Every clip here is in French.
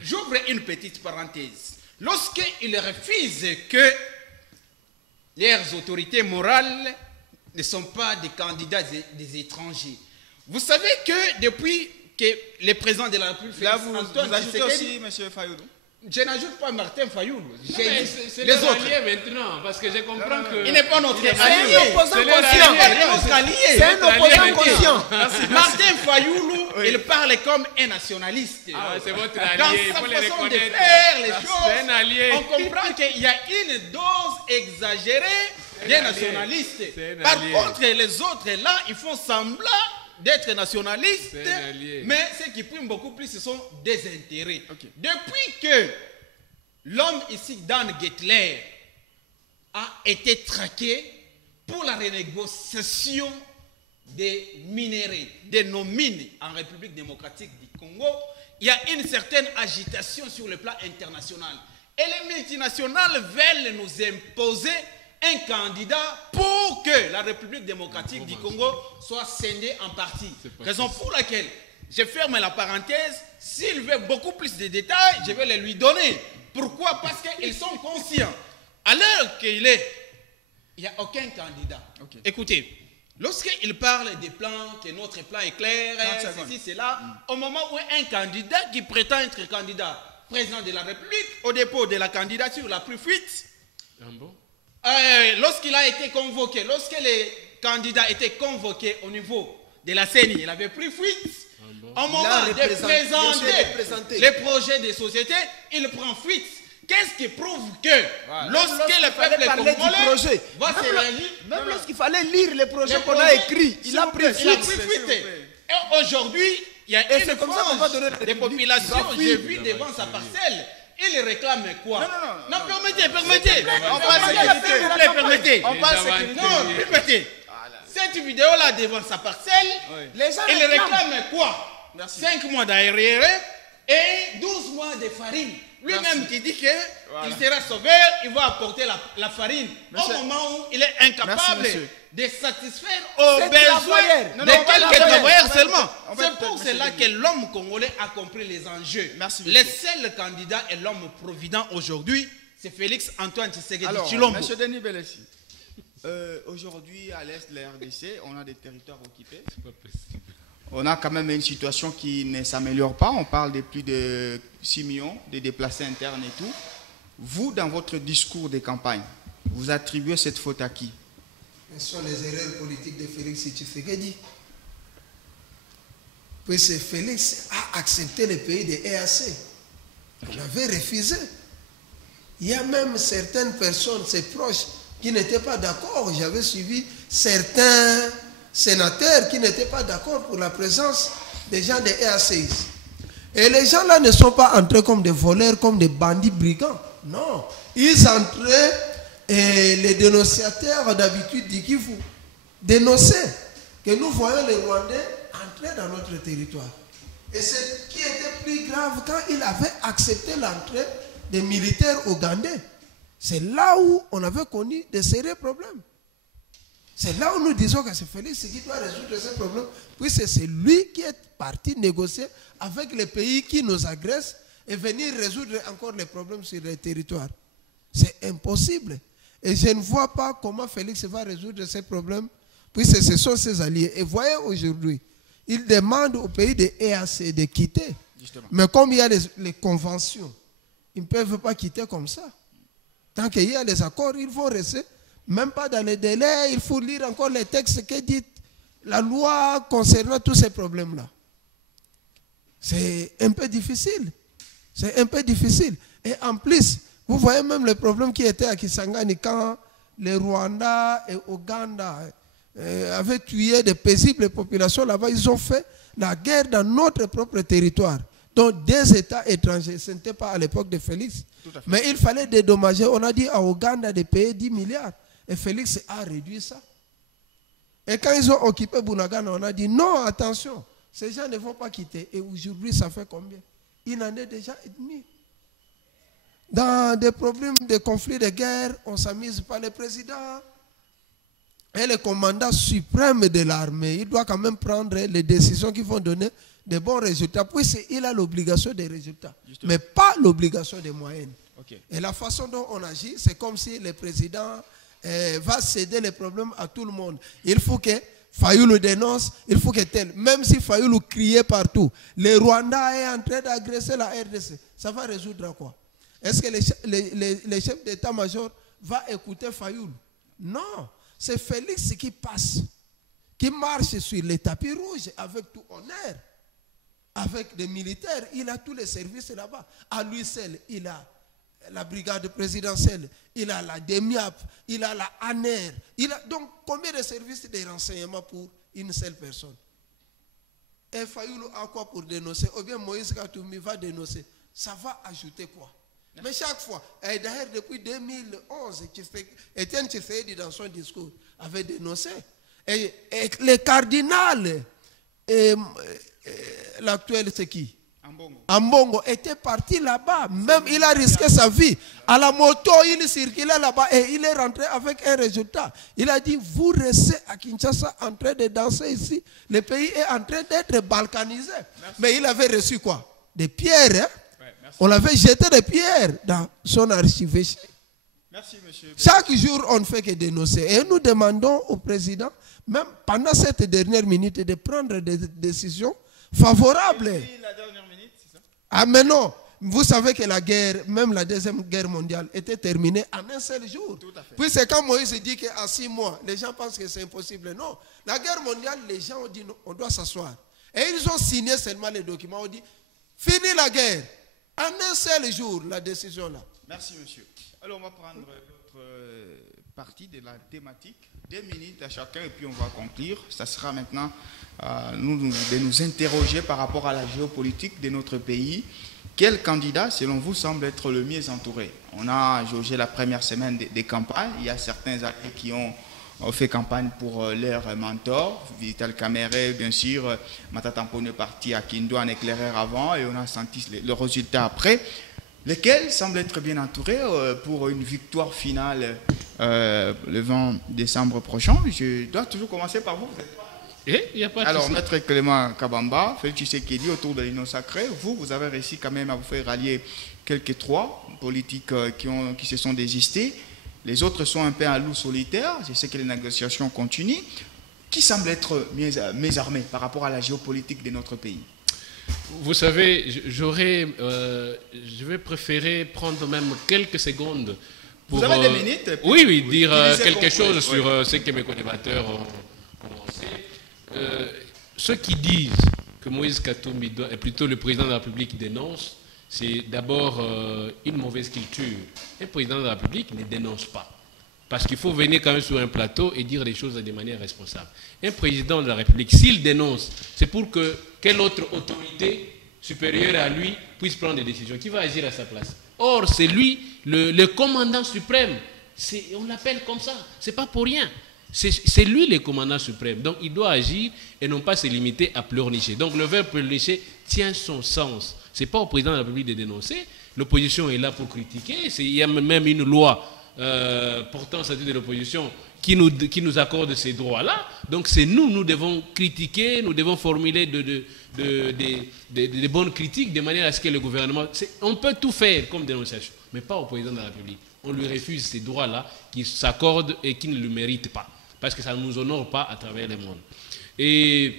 j'ouvre une petite parenthèse. Lorsqu'ils refusent que leurs autorités morales ne sont pas des candidats des étrangers, vous savez que depuis que le président de la République, là, vous ajoutez aussi M. Fayoulou? Je n'ajoute pas Martin Fayoulou. C'est les autres maintenant, parce que je comprends que... Il n'est pas notre allié. C'est un opposant conscient. C'est un opposant conscient. Martin Fayoulou, il parle comme un nationaliste. Ah, c'est votre Dans allié, il sa faut le façon de reconnaître. faire les C'est un allié. choses, on comprend qu'il y a une dose exagérée des nationalistes. Par contre, les autres, là, ils font semblant d'être nationalistes, mais ce qui prime beaucoup plus, ce sont des intérêts. Okay. Depuis que l'homme ici, Dan Gettler, a été traqué pour la renégociation des minerais, de nos mines en République démocratique du Congo, il y a une certaine agitation sur le plan international. Et les multinationales veulent nous imposer un candidat pour que la République démocratique du Congo soit scindée en parties. Raison pour laquelle je ferme la parenthèse. S'il veut beaucoup plus de détails, je vais les lui donner. Pourquoi? Parce qu'ils sont conscients. À l'heure qu'il est, il n'y a aucun candidat. Okay. Écoutez, lorsqu'il parle des plans, que notre plan est clair, ceci, cela, au moment où un candidat qui prétend être candidat président de la République, au dépôt de la candidature la plus fuite, lorsqu'il a été convoqué, lorsque les candidats étaient convoqués au niveau de la CENI, il avait pris fuite. Au moment de présenter les projets des sociétés, il prend fuite. Qu'est-ce qui prouve que lorsque le peuple congolais va se réagir, même lorsqu'il fallait lire les projets qu'on a écrits, il a pris fuite. Et aujourd'hui, il y a une frange des populations, j'ai vu devant sa parcelle. Il réclame quoi? Non, permettez. Permettez. Cette vidéo-là devant sa parcelle, il réclame quoi? 5 mois d'arriéré et 12 mois de farine. Lui-même qui dit qu'il sera sauveur, il va apporter la farine au moment où il est incapable de satisfaire aux besoins de quelques travailleurs seulement. C'est pour cela que l'homme congolais a compris les enjeux. Le seul candidat et l'homme provident aujourd'hui, c'est Félix Antoine Tshisekedi Tshilombo. M. Denis Belessi, aujourd'hui à l'est de la RDC, on a des territoires occupés. C'est pas possible. On a quand même une situation qui ne s'améliore pas. On parle de plus de 6 millions de déplacés internes et tout. Vous, dans votre discours de campagne, vous attribuez cette faute à qui? Ce sont les erreurs politiques de Félix Tshisekedi. Puisque Félix a accepté le pays de EAC. On avait refusé. Il y a même certaines personnes, ses proches, qui n'étaient pas d'accord. J'avais suivi certains sénateurs qui n'étaient pas d'accord pour la présence des gens de EACI. Et les gens là ne sont pas entrés comme des voleurs, comme des bandits brigands. Non. Ils entraient, et les dénonciateurs d'habitude du Kivu dénonçaient que nous voyons les Rwandais entrer dans notre territoire. Et ce qui était plus grave, quand ils avaient accepté l'entrée des militaires ougandais, c'est là où on avait connu de sérieux problèmes. C'est là où nous disons que c'est Félix qui doit résoudre ces problèmes, puisque c'est lui qui est parti négocier avec les pays qui nous agressent et venir résoudre encore les problèmes sur les territoires. C'est impossible. Et je ne vois pas comment Félix va résoudre ces problèmes, puisque ce sont ses alliés. Et voyez aujourd'hui, il demande au pays de EAC de quitter. Justement. Mais comme il y a les conventions, ils ne peuvent pas quitter comme ça. Tant qu'il y a les accords, ils vont rester. Même pas dans les délais, il faut lire encore les textes que dit la loi concernant tous ces problèmes-là. C'est un peu difficile. C'est un peu difficile. Et en plus, vous voyez même le problème qui était à Kisangani quand les Rwandais et Ouganda avaient tué des paisibles populations là-bas. Ils ont fait la guerre dans notre propre territoire. Donc des États étrangers, ce n'était pas à l'époque de Félix. Mais il fallait dédommager. On a dit à Ouganda de payer 10 milliards. Et Félix a réduit ça. Et quand ils ont occupé Bunagana, on a dit non, attention, ces gens ne vont pas quitter. Et aujourd'hui, ça fait combien? Il en est déjà ennemi. Dans des problèmes de conflits de guerre, on s'amuse par les présidents. est le commandant suprême de l'armée. Il doit quand même prendre les décisions qui vont donner des bons résultats, puisqu'il a l'obligation des résultats, mais pas l'obligation des moyens. Okay. Et la façon dont on agit, c'est comme si le président va céder les problèmes à tout le monde. Il faut que Fayoulou dénonce, il faut que tel. Même si Fayoulou criait partout, le Rwanda est en train d'agresser la RDC, ça va résoudre quoi? Est-ce que les chefs d'état-major vont écouter Fayoulou? Non, c'est Félix qui passe, qui marche sur les tapis rouges avec tout honneur, avec des militaires. Il a tous les services là-bas. À lui seul, il a la brigade présidentielle, il a la DEMIAP, il a la ANER. Donc, combien de services de renseignement pour une seule personne? Et Fayoulou a quoi pour dénoncer? Ou bien Moïse Katoumi va dénoncer. Ça va ajouter quoi? Mais chaque fois, et d'ailleurs depuis 2011, Étienne Tshisekedi dans son discours avait dénoncé. Et le cardinal, l'actuel c'est qui? Ambongo était parti là-bas, même il a risqué sa vie. À la moto, il circulait là-bas et il est rentré avec un résultat. Il a dit, vous restez à Kinshasa en train de danser ici. Le pays est en train d'être balkanisé. Merci. Mais il avait reçu quoi? Des pierres. Hein? Ouais, on l'avait jeté des pierres dans son archivage. Merci, monsieur. Chaque jour, on ne fait que dénoncer. Et nous demandons au président, même pendant cette dernière minute, de prendre des décisions favorables. La dernière minute, c'est ça? Ah mais non, vous savez que la guerre, même la deuxième guerre mondiale, était terminée en un seul jour. Tout à fait. Puis c'est quand Moïse dit qu'à 6 mois, les gens pensent que c'est impossible. Non, la guerre mondiale, les gens ont dit non, on doit s'asseoir. Et ils ont signé seulement les documents, on dit, fini la guerre. En un seul jour, la décision là. Merci monsieur. Alors on va prendre notre partie de la thématique. 2 minutes à chacun et puis on va conclure. Ça sera maintenant de nous interroger par rapport à la géopolitique de notre pays. Quel candidat, selon vous, semble être le mieux entouré? On a jaugé la première semaine des campagnes. Il y a certains alliés qui ont fait campagne pour leur mentor, Vital Kamerhe, bien sûr. Matata Mponyo est parti à Kindu en éclaireur avant et on a senti le résultat après. Lequel semble être bien entouré pour une victoire finale le 20 décembre prochain? Je dois toujours commencer par vous. Y a pas de Alors, souci. Maître Clément Kabamba, Félix Tshisekedi autour de l'Union sacrée, vous avez réussi quand même à vous faire rallier quelques 3 politiques qui se sont désistés. Les autres sont un peu à loup solitaire. Je sais que les négociations continuent. Qui semble être mieux armé par rapport à la géopolitique de notre pays? Vous savez, je vais préférer prendre même quelques secondes pour... Vous avez 2 minutes? Oui, dire quelque chose sur ce que mes co-débatteurs ont commencé. Ceux qui disent que Moïse Katoumi est plutôt le président de la République dénonce, c'est d'abord une mauvaise culture. Un président de la République ne dénonce pas. Parce qu'il faut venir quand même sur un plateau et dire les choses de manière responsable. Un président de la République, s'il dénonce, c'est pour que quelle autre autorité supérieure à lui puisse prendre des décisions. Qui va agir à sa place? Or, c'est lui, le commandant suprême. On l'appelle comme ça. Ce n'est pas pour rien. C'est lui le commandant suprême. Donc, il doit agir et non pas se limiter à pleurnicher. Donc, le verbe pleurnicher tient son sens. Ce n'est pas au président de la République de dénoncer. L'opposition est là pour critiquer. Il y a même une loi portant statut de l'opposition qui nous accorde ces droits-là. Donc c'est nous devons critiquer, nous devons formuler de bonnes critiques de manière à ce que le gouvernement... On peut tout faire comme dénonciation, mais pas au président de la République. On lui refuse ces droits-là qui s'accordent et qui ne le méritent pas, parce que ça ne nous honore pas à travers le monde. Et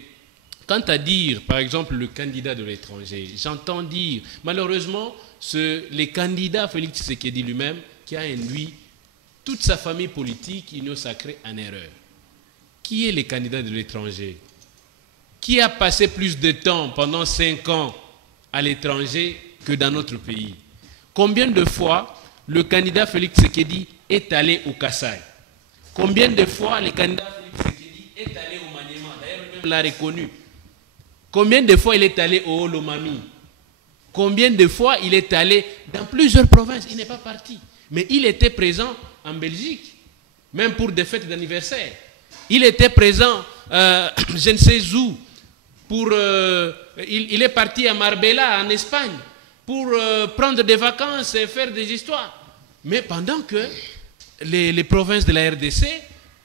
quant à dire, par exemple, le candidat de l'étranger, j'entends dire, malheureusement, les candidats, Félix Tshisekedi lui-même, qui a en lui toute sa famille politique, Union sacrée, en erreur. Qui est le candidat de l'étranger? Qui a passé plus de temps pendant 5 ans à l'étranger que dans notre pays? Combien de fois le candidat Félix Tshisekedi est allé au Kassai? Combien de fois le candidat Félix Tshisekedi est allé au Maniema? D'ailleurs, même l'a reconnu. Combien de fois il est allé au Olomami? Combien de fois il est allé dans plusieurs provinces? Il n'est pas parti. Mais il était présent en Belgique, même pour des fêtes d'anniversaire. Il était présent, je ne sais où, il est parti à Marbella, en Espagne, pour prendre des vacances et faire des histoires. Mais pendant que les provinces de la RDC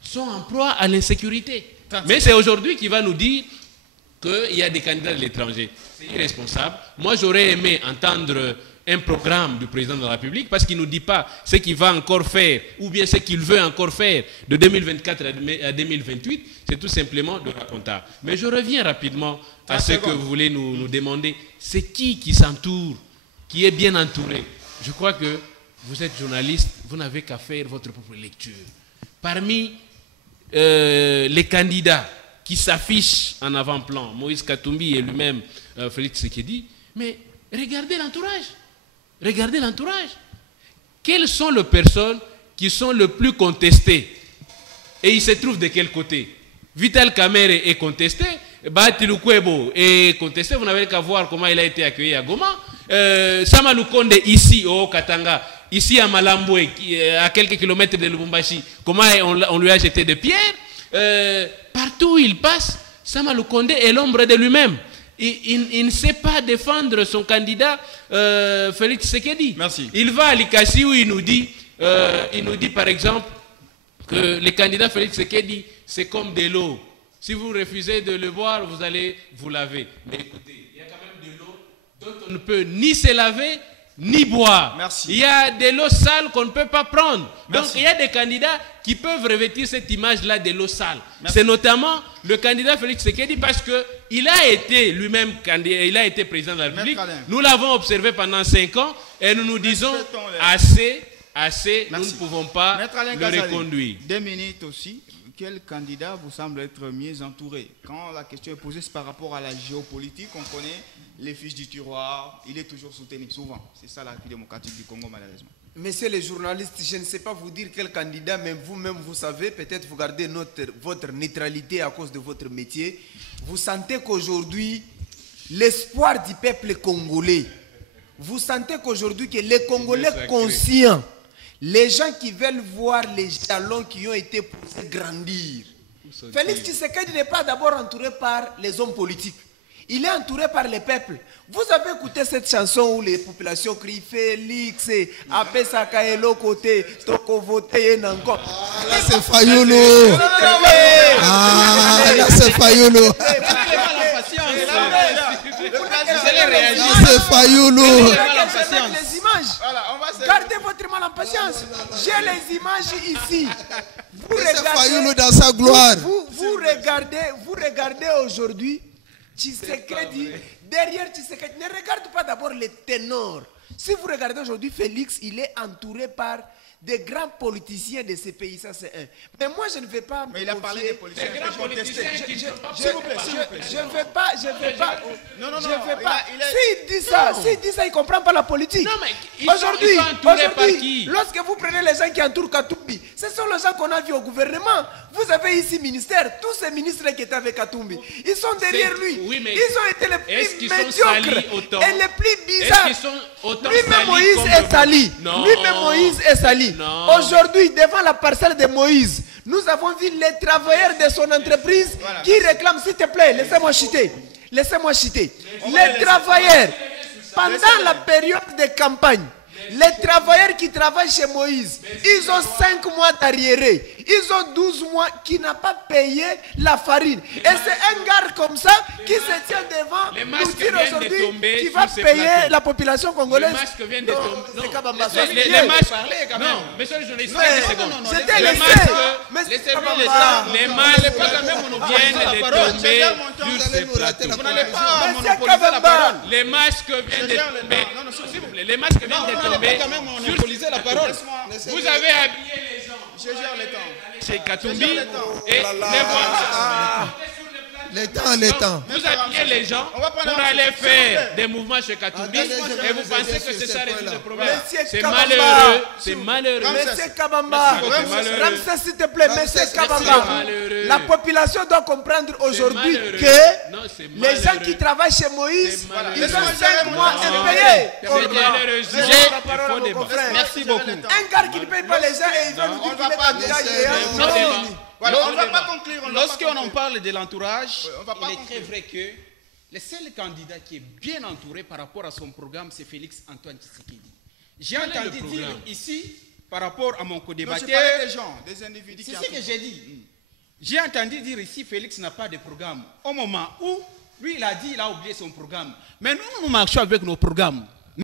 sont en proie à l'insécurité. Mais c'est aujourd'hui qu'il va nous dire qu'il y a des candidats de l'étranger. C'est irresponsable. Moi, j'aurais aimé entendre un programme du président de la République parce qu'il ne nous dit pas ce qu'il va encore faire ou bien ce qu'il veut encore faire de 2024 à 2028. C'est tout simplement de raconter. Mais je reviens rapidement à ce que vous voulez nous demander. C'est qui s'entoure, qui est bien entouré? Je crois que vous êtes journaliste, vous n'avez qu'à faire votre propre lecture. Parmi les candidats qui s'affichent en avant-plan, Moïse Katumbi et lui-même Félix Tshisekedi, mais regardez l'entourage. Regardez l'entourage. Quelles sont les personnes qui sont le plus contestées? Et il se trouve de quel côté? Vital Kamerhe est contesté, Bahati Lukwebo est contesté, vous n'avez qu'à voir comment il a été accueilli à Goma. Sama Lukonde ici au Katanga, ici à Malambwe, à quelques kilomètres de Lubumbashi, comment on lui a jeté des pierres. Partout où il passe, Sama Lukonde est l'ombre de lui-même. Il ne sait pas défendre son candidat Félix Tshisekedi. Merci. Il va à Likasi où il nous dit par exemple que le candidat Félix Tshisekedi c'est comme de l'eau. Si vous refusez de le boire, vous allez vous laver. Mais écoutez, il y a quand même de l'eau dont on ne peut ni se laver ni boire. Merci. Il y a de l'eau sale qu'on ne peut pas prendre. Merci. Donc il y a des candidats qui peuvent revêtir cette image-là de l'eau sale. C'est notamment le candidat Félix Tshisekedi parce qu'il a été lui-même candidat, il a été président de la République. Nous l'avons observé pendant 5 ans et nous nous disons assez, nous ne pouvons pas le reconduire. 2 minutes aussi. Quel candidat vous semble être mieux entouré? Quand la question est posée, c'est par rapport à la géopolitique. On connaît les fiches du tiroir. Il est toujours soutenu, souvent. C'est ça la République démocratique du Congo, malheureusement. Messieurs les journalistes, je ne sais pas vous dire quel candidat, mais vous-même, vous savez, peut-être vous gardez votre neutralité à cause de votre métier. Vous sentez qu'aujourd'hui, l'espoir du peuple congolais, vous sentez qu'aujourd'hui, que les Congolais conscients, les gens qui veulent voir les jalons qui ont été poussés grandir. Félix Tshisekedi n'est pas d'abord entouré par les hommes politiques. Il est entouré par les peuples. Vous avez écouté cette chanson où les populations crient Félix, Apesa Kaelo côté, Toko voté encore. Ah, là c'est Fayulu. Ah, là c'est Fayulu. C'est Fayulu. Les images. Gardez votre mal en patience. J'ai les images ici. C'est Fayulu dans sa gloire. Vous regardez aujourd'hui Tshisekedi. Derrière Tshisekedi, ne regarde pas d'abord les ténors. Si vous regardez aujourd'hui Félix, il est entouré par des grands politiciens de ces pays, ça c'est un. Mais moi je ne vais pas. Mais il a parlé des politiciens qui contestent. S'il vous plaît, je ne vais pas. Non. S'il dit ça, il ne comprend pas la politique. Non, mais aujourd'hui, lorsque vous prenez les gens qui entourent Katumbi, ce sont les gens qu'on a vus au gouvernement. Vous avez ici ministère, tous ces ministres qui étaient avec Katumbi, ils sont derrière lui. Oui, mais ils ont été les plus médiocres et les plus bizarres. Lui-même Moïse est sali. Lui-même Moïse est sali. Aujourd'hui, devant la parcelle de Moïse, nous avons vu les travailleurs de son entreprise qui réclament, s'il te plaît, laissez-moi citer. Les travailleurs, pendant la période de campagne, les travailleurs qui travaillent chez Moïse, ils ont 5 mois d'arriéré. Ils ont 12 mois qui n'ont pas payé la farine. Et c'est un gars comme ça qui se tient devant nous dire aujourd'hui qui va payer la population congolaise. Les masques viennent de tomber. C'est Kabamba. Les masques, non, monsieur le journaliste, c'était les masques viennent de tomber sur ce plateau. Vous n'allez pas monopoliser la parole. Les masques viennent de tomber. Non, s'il vous plaît, les masques viennent de tomber. Monopoliser la parole. Vous avez habillé les gens. Je gère le temps. C'est Katumbi et les voilà. Les temps. Vous habillez les gens pour aller faire des mouvements chez Katumbi et vous pensez que c'est ça résout le problème. C'est malheureux. C'est malheureux. Monsieur Kabamba, Ramsès, s'il te plaît, monsieur Kabamba. La population doit comprendre aujourd'hui que les gens qui travaillent chez Moïse, ils ont 5 mois impayés. C'est malheureux. Merci beaucoup. Un gars qui ne paye pas les gens et il va nous dire qu'il est candidat. Voilà, on ne va pas conclure. Lorsqu'on en parle de l'entourage, il est très vrai que le seul candidat qui est bien entouré par rapport à son programme, c'est Félix Antoine Tshisekedi. J'ai entendu dire ici par rapport à mon co-débatteur. Des gens, des individus. C'est ce que j'ai dit. J'ai entendu dire ici, Félix n'a pas de programme. Au moment où, lui, il a dit, il a oublié son programme. Mais nous marchons avec nos programmes.